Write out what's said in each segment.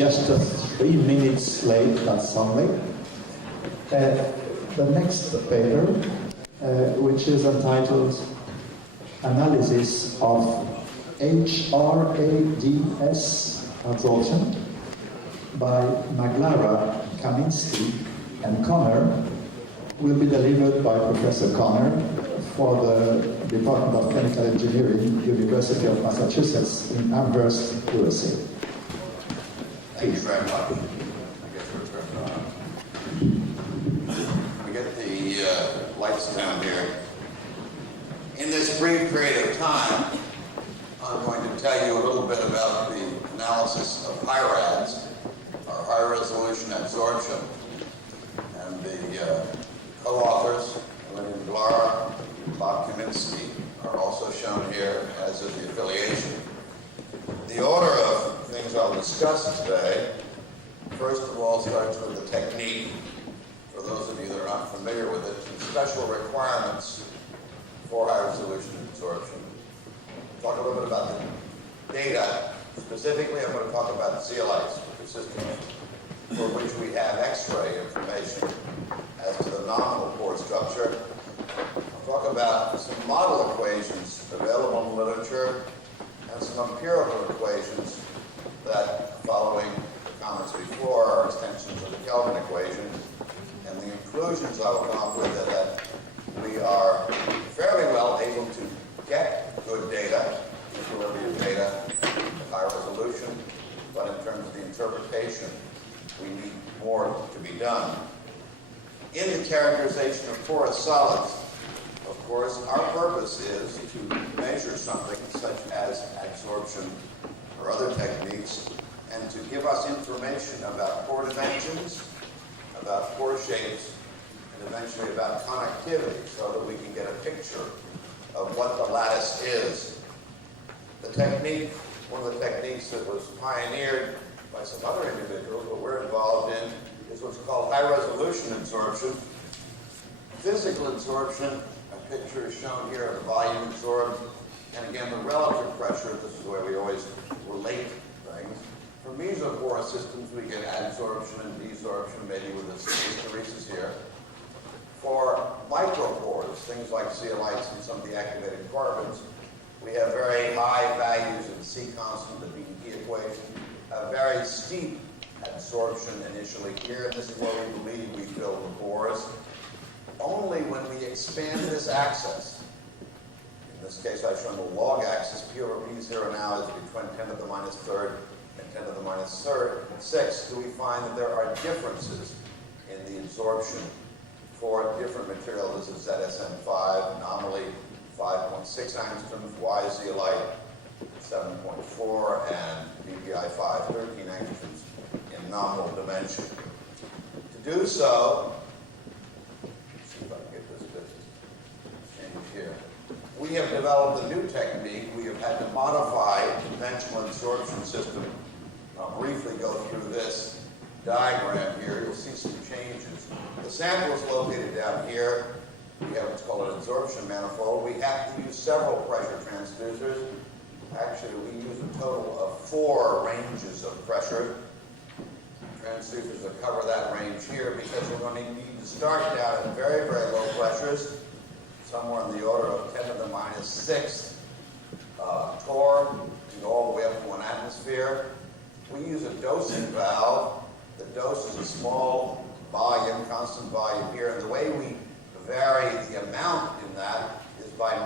just 3 minutes late, that's only. The next paper, which is entitled Analysis of HRADS adsorption by Maglara, Kaminsky, and Connor, will be delivered by Professor Connor for the Department of Chemical Engineering, University of Massachusetts in Amherst, USA. Thank you very much. I guess we're turned on. We get the lights down here. In this brief period of time, I'm going to tell you a little bit about the analysis of HRADS, or high resolution adsorption, and the co-authors, Maglara, Bob Kaminsky, are also shown here, as is the affiliation. The order of things I'll discuss today, first of all, starts with the technique. For those of you that are not familiar with it, some special requirements for high resolution adsorption. Talk a little bit about the data. Specifically, I'm going to talk about zeolites, which are systems for which we have X-ray information as to the nominal pore structure. I'll talk about some model equations available in the literature and some empirical equations that, following the comments before, are extensions of the Kelvin equation. And the conclusions I will come up with are that we are fairly well able to get good data, equilibrium data, at high resolution, but in terms of the interpretation, we need more to be done. In the characterization of porous solids, of course, our purpose is to measure something such as adsorption or other techniques, and to give us information about pore dimensions, about pore shapes, and eventually about connectivity, so that we can get a picture of what the lattice is. The technique, one of the techniques that was pioneered by some other individuals, but we're involved in, is what's called high resolution adsorption. Physical adsorption, a picture is shown here of the volume absorbed, and again the relative pressure. This is where we always relate things. For mesoporous systems, we get adsorption and desorption, maybe with this hysteresis here. For micropores, things like zeolites and some of the activated carbons, we have very high values in C constant, the BDP equation, a very steep adsorption initially here, and this is where we believe we fill the pores. Only when we expand this axis, in this case I've shown the log axis, P over P0 now is between 10 to the minus third and 10 to the minus sixth, do we find that there are differences in the absorption for different materials. This is ZSM5, anomaly 5.6 angstroms, Y zeolite 7.4, and BPI5, 13 angstroms in nominal dimension. To do so, let's see if I can get this bit changed here. We have developed a new technique. We have had to modify a conventional adsorption system. I'll briefly go through this diagram here. You'll see some changes. The sample is located down here. We have what's called an adsorption manifold. We have to use several pressure transducers. Actually, we use a total of 4 ranges of pressure transducers that cover that range here, because we're going to need to start down at very, very low pressures, somewhere in the order of 10 to the minus 6 torr, and go all the way up to 1 atmosphere. We use a dosing valve. The dose is a small volume, constant volume here, and the way we vary the amount in that is by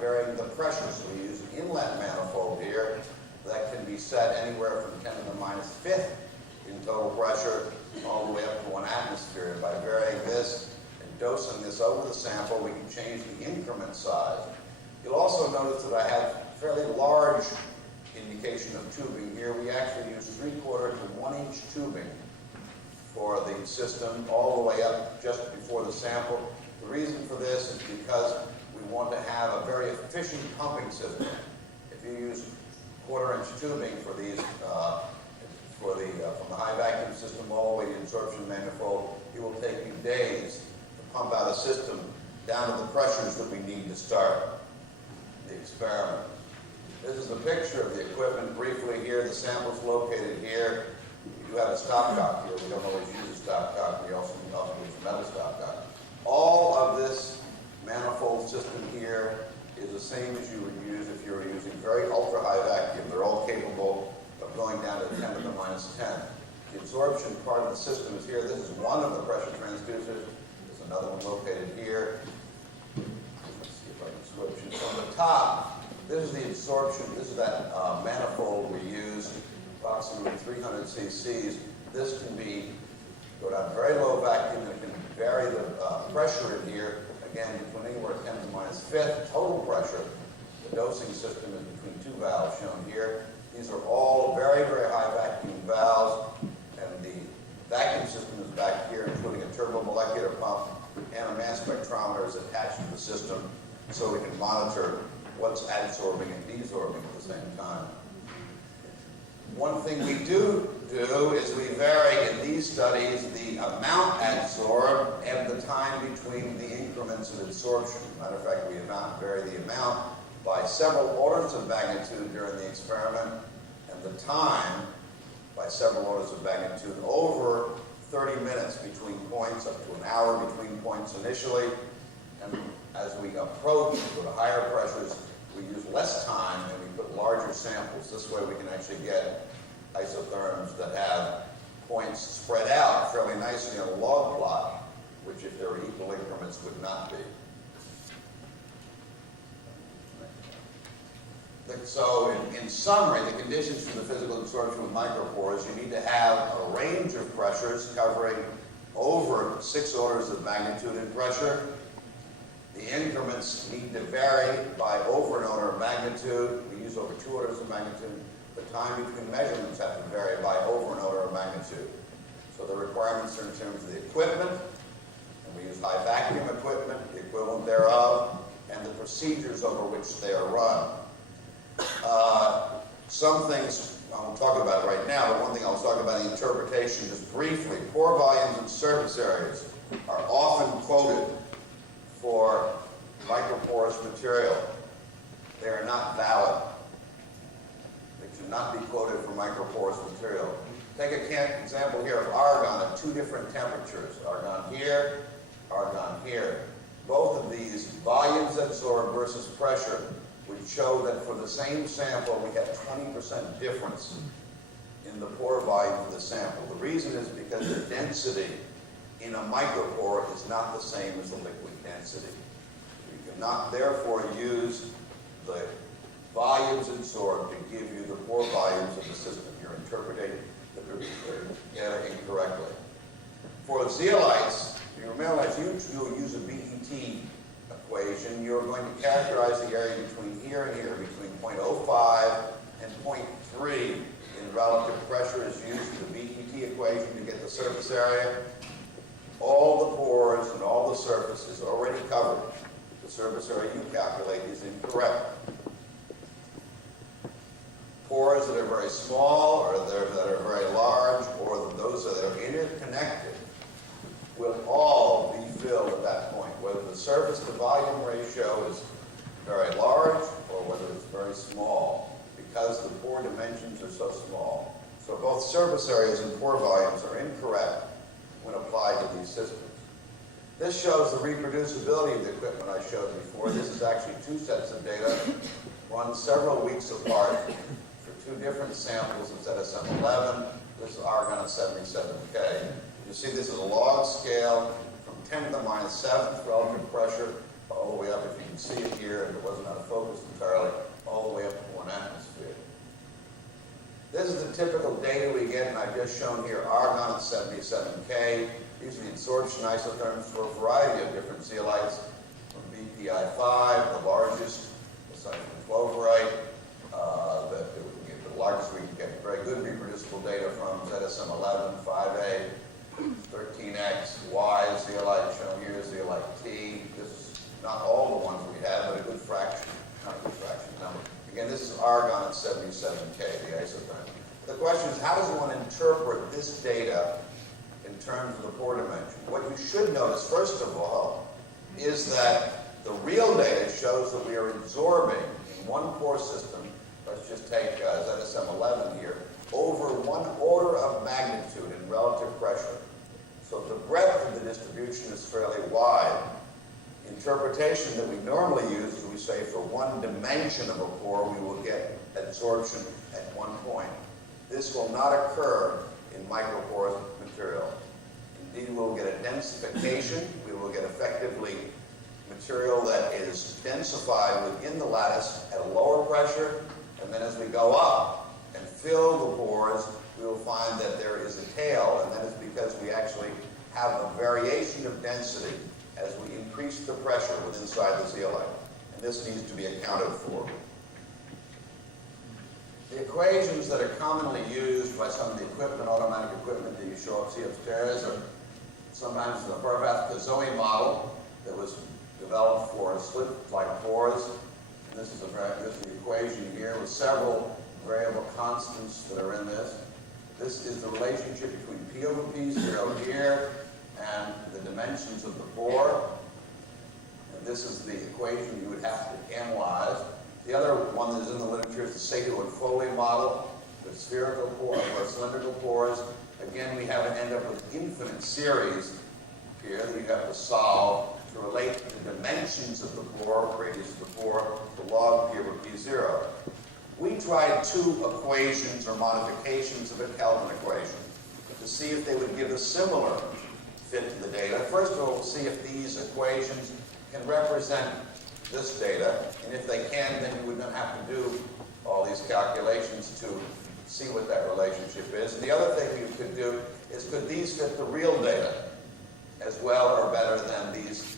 varying the pressure. So we use an inlet manifold here that can be set anywhere from 10 to the minus 5th in total pressure all the way up to 1 atmosphere. And by varying this and dosing this over the sample, we can change the increment size. You'll also notice that I have fairly large indication of tubing here. We actually use 3/4 to 1 inch tubing for the system all the way up just before the sample. The reason for this is because we want to have a very efficient pumping system. If you use 1/4 inch tubing for these, from the high vacuum system all the way to the adsorption manifold, it will take you days to pump out a system down to the pressures that we need to start the experiment. This is a picture of the equipment briefly here. The sample's located here. We do have a stopcock here. We don't always use a stopcock. We also use a metal stopcock. All of this manifold system here is the same as you would use if you were using very ultra-high vacuum. They're all capable of going down to 10 to the minus 10. The absorption part of the system is here. This is one of the pressure transducers. There's another one located here. Let's see if I can switch it. From the top, this is the absorption. This is that manifold we use, approximately 300 cc's. This can go down very low vacuum, and it can vary the pressure in here, again, between anywhere 10 to the minus fifth. Total pressure, the dosing system is between two valves shown here. These are all very, very high vacuum valves, and the vacuum system is back here, including a turbomolecular pump and a mass spectrometer is attached to the system, so we can monitor what's adsorbing and desorbing at the same time. One thing we do is we vary in these studies the amount adsorbed and the time between the increments of absorption. Matter of fact, we vary the amount by several orders of magnitude during the experiment, and the time by several orders of magnitude over 30 minutes between points, up to an hour between points initially. And as we approach to the higher pressures, we use less time and we put larger samples. This way we can actually get isotherms that have points spread out fairly nicely on a log plot, which if there were equal increments would not be. So in summary, the conditions for the physical absorption with micropores, you need to have a range of pressures covering over 6 orders of magnitude in pressure. The increments need to vary by over an order of magnitude. We use over 2 orders of magnitude. The time between measurements have to vary by over an order of magnitude. So the requirements are in terms of the equipment, and we use high vacuum equipment, the equivalent thereof, and the procedures over which they are run. Some things I won't talk about right now, but one thing I'll talk about in interpretation just briefly. Pore volumes and surface areas are often quoted for microporous material. They are not valid. They should not be quoted for microporous material. Take an example here of argon at 2 different temperatures. Argon here, argon here. Both of these volumes adsorbed versus pressure would show that for the same sample we have 20% difference in the pore volume of the sample. The reason is because the density in a micropore is not the same as the liquid density. You cannot therefore use the volumes absorbed to give you the pore volumes of the system. You're interpreting the data incorrectly. For zeolites, your malolites, you use a BET equation. You're going to characterize the area between here and here, between 0.05 and 0.3 in relative pressure is used in the BET equation to get the surface area. All the pores and all the surface is already covered. The surface area you calculate is incorrect. Pores that are very small or that are very large or those that are interconnected will all be filled at that point, whether the surface to volume ratio is very large or whether it's very small, because the pore dimensions are so small. So both surface areas and pore volumes are incorrect when applied to these systems. This shows the reproducibility of the equipment I showed before. This is actually 2 sets of data run several weeks apart for 2 different samples of ZSM11. This is argon at 77K. You see this is a log scale from 10 to the minus 7th relative pressure all the way up, if you can see it here, if it wasn't out of focus entirely, all the way up to 1 atmosphere. This is the typical data we get, and I've just shown here argon at 77K. These are the absorption isotherms for a variety of different zeolites, from BPI5, the largest, aside from cloverite, the largest we can get very good reproducible data from, ZSM11, 5A, 13X, Y, zeolite shown here, zeolite T. This is not all the ones we had, but a good fraction, not a good fraction number. Again, this is argon at 77K, the isotherm. The question is, how does one interpret this data in terms of the pore dimension? What you should notice, first of all, is that the real data shows that we are absorbing in one pore system let's just take ZSM 11 here, over 1 order of magnitude in relative pressure. So the breadth of the distribution is fairly wide. Interpretation that we normally use is we say for 1 dimension of a pore, we will get adsorption at 1 point. This will not occur in microporous material. Indeed, we'll get a densification. We will get effectively material that is densified within the lattice at a lower pressure, and then as we go up and fill the pores, we will find that there is a tail, and that is because we actually have a variation of density as we increase the pressure within inside the zeolite. And this needs to be accounted for. The equations that are commonly used by some of the equipment, automatic equipment that you see upstairs, are sometimes the Horvath-Kazoe model that was developed for slit-like pores. And this is the equation here with several variable constants that are in this. This is the relationship between P over P0 here and the dimensions of the pore. And this is the equation you would have to analyze. The other one that is in the literature is the Sato and Foley model, the spherical pore or cylindrical pores. Again, we have to end up with infinite series here that you have to solve to relate the dimensions of the pore, radius of the pore, to log P over P0. We tried 2 equations or modifications of a Kelvin equation to see if they would give a similar fit to the data. First of all, we'll see if these equations can represent this data, and if they can, then you would not have to do all these calculations to see what that relationship is. And the other thing you could do is, could these fit the real data as well or better than these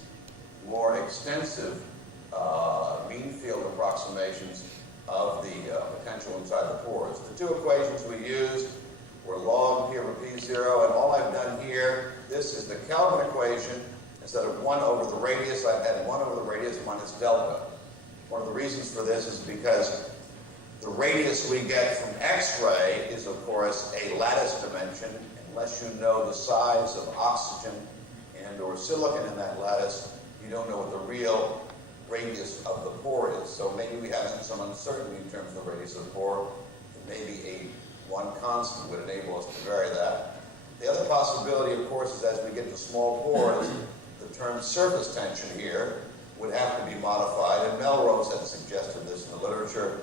more extensive mean field approximations of the potential inside the pores. The 2 equations we used were log P over P0, and all I've done here, this is the Kelvin equation. Instead of 1 over the radius, I've had 1 over the radius minus delta. One of the reasons for this is because the radius we get from X-ray is, of course, a lattice dimension. Unless you know the size of oxygen and or silicon in that lattice, you don't know what the real radius of the pore is. So maybe we have some uncertainty in terms of the radius of the pore. Maybe one constant would enable us to vary that. The other possibility, of course, is as we get to small pores, the term surface tension here would have to be modified, and Melrose had suggested this in the literature.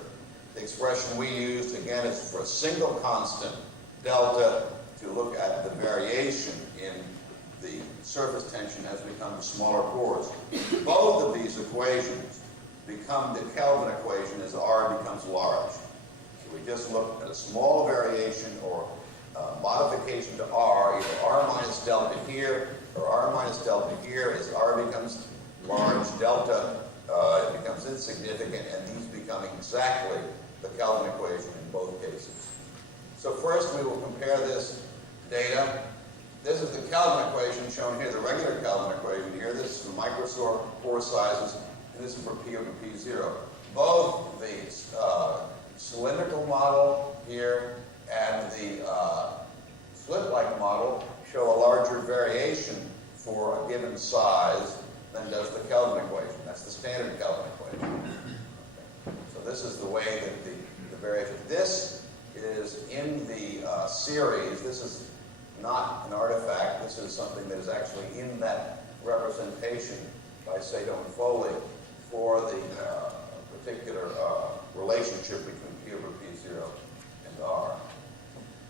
The expression we used, again, is for a single constant, delta, to look at the variation in the surface tension as we come to smaller pores. Both of these equations become the Kelvin equation as R becomes large. So we just look at a small variation or modification to R, either R minus delta here or R minus delta here. As R becomes large, delta it becomes insignificant, and these become exactly the Kelvin equation in both cases. So first we will compare this data. This is the Kelvin equation shown here, the regular Kelvin equation here. This is for micropore sizes, and this is for P over P0. Both the cylindrical model here and the slit-like model show a larger variation for a given size than does the Kelvin equation. That's the standard Kelvin equation. So this is the way that the variation. This is in the series. This is not an artifact. This is something that is actually in that representation by Sato and Foley for the particular relationship between P over P0 and R.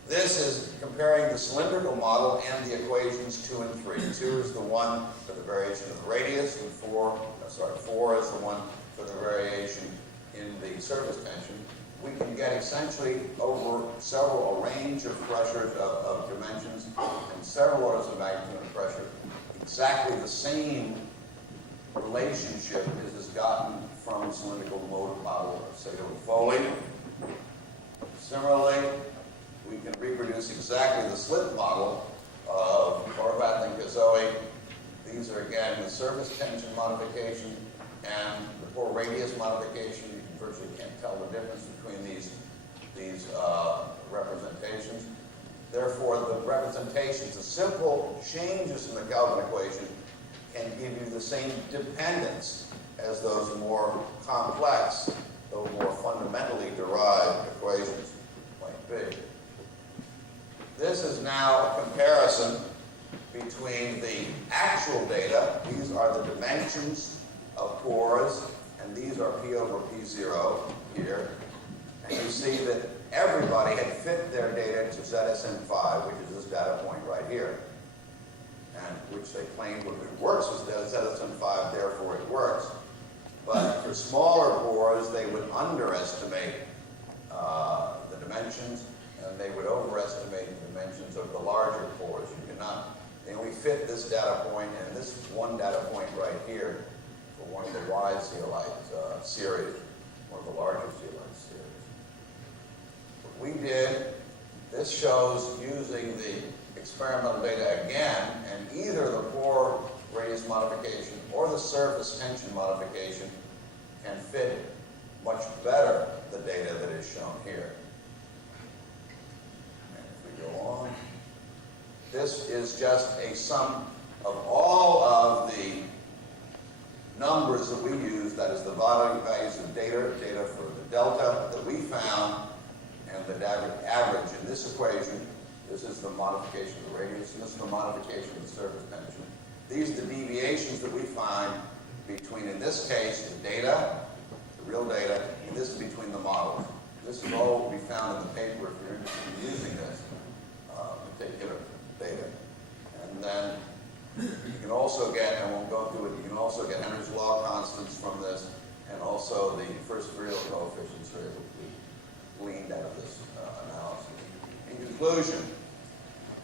This is comparing the cylindrical model and the equations 2 and 3. 2 is the one for the variation of the radius, and 4 is the one for the variation in the surface tension. We can get essentially over a range of pressures of dimensions and several orders of magnitude of pressure, exactly the same relationship as is gotten from cylindrical model of Sato and Foley. Similarly, we can reproduce exactly the slit model of Horvath and Kazoe. These are, again, the surface tension modification and the pore radius modification. You virtually can't tell the difference between these representations. Therefore, the representations, the simple changes in the Kelvin equation, can give you the same dependence as those more complex though more fundamentally derived equations might be. This is now a comparison between the actual data, these are the dimensions of pores, and these are P over P0 here. And you see that everybody had fit their data to ZSM5, which is this data point right here, and which they claimed when it works with ZSM5, therefore it works. But for smaller pores, they would underestimate the dimensions, and they would overestimate the dimensions of the larger pores. You cannot, they only fit this data point and this one data point right here for one of the wide zeolite series, one of the larger zeolite series. What we did, this shows using the experimental data again, and either the pore radius modification or the surface tension modification can fit much better the data that is shown here. And if we go on, this is just a sum of all of the numbers that we use, that is the values of data for the delta that we found, and the average in this equation. This is the modification of the radius, and this is the modification of the surface tension. These are the deviations that we find between, in this case, the data, the real data, and this is between the models. This is all will be found in the paper if you're interested in using this particular data. And then you can also get, I won't go through it, you can also get Henry's law constants from this, and also the first real coefficients are able to be gleaned out of this analysis. In conclusion,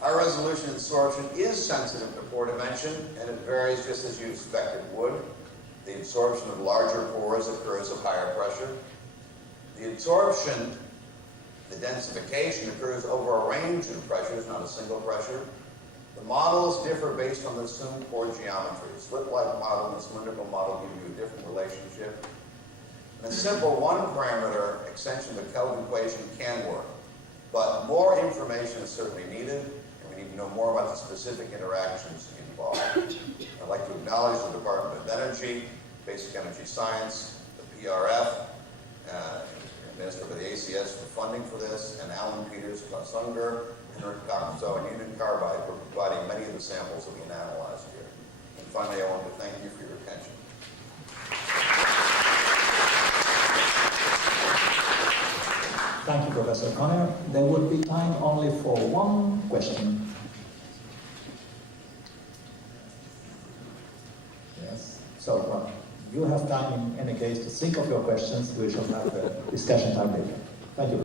high resolution adsorption is sensitive to pore dimension, and it varies just as you expect it would. The absorption of larger pores occurs at higher pressure. The adsorption, the densification, occurs over a range of pressures, not a single pressure. The models differ based on the assumed pore geometry. A slit-like model and a cylindrical model give you a different relationship. And a simple one-parameter extension of the Kelvin equation can work, but more information is certainly needed, and we need to know more about the specific interactions involved. I'd like to acknowledge the Department of Energy, Basic Energy Science, the PRF, Minister for the ACS for funding for this, and Alan Peters, Klaus Unger, Henrik Kakuzo, and Union Carbide for providing many of the samples that we analyzed here. And finally, I want to thank you for your attention. Thank you, Professor Connor. There would be time only for one question. Yes. So, you have time in any case to think of your questions. We shall have a discussion time later. Thank you.